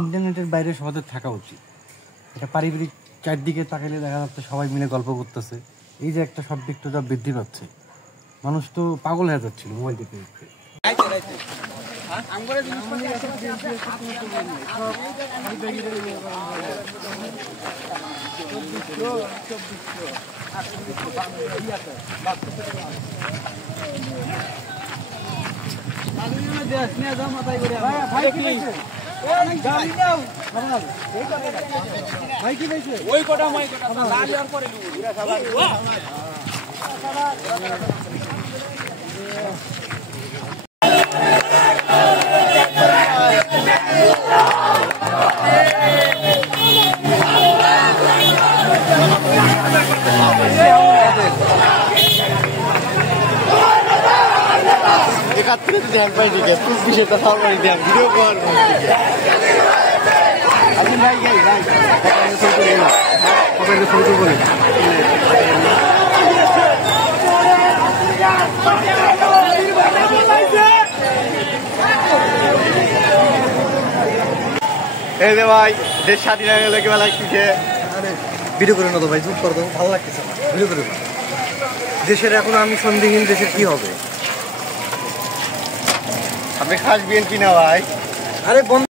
ইন্টারনেটের বাইরে সবাদের থাকা উচিত। এটা পারিবারিক চারদিকে তাকালে দেখা যাচ্ছে সবাই মিলে গল্প করতেছে। এই যে একটা সম্পৃক্ততা বৃদ্ধি পাচ্ছে, মানুষ তো পাগল হয়ে যাচ্ছিল মোবাইল দেখতে দেখতে। ভাই দেশ স্বাধীন হয়ে গেলে কেমন লাগতেছে? ভিডিও করে না তো ভাই, চুপ করে দাও, ভালো লাগতেছে না ভিডিও করে। দেশের এখন আমি সন্দেহহীন, দেশের কি হবে? আপনি খাস বিএনপি না ভাই? আরে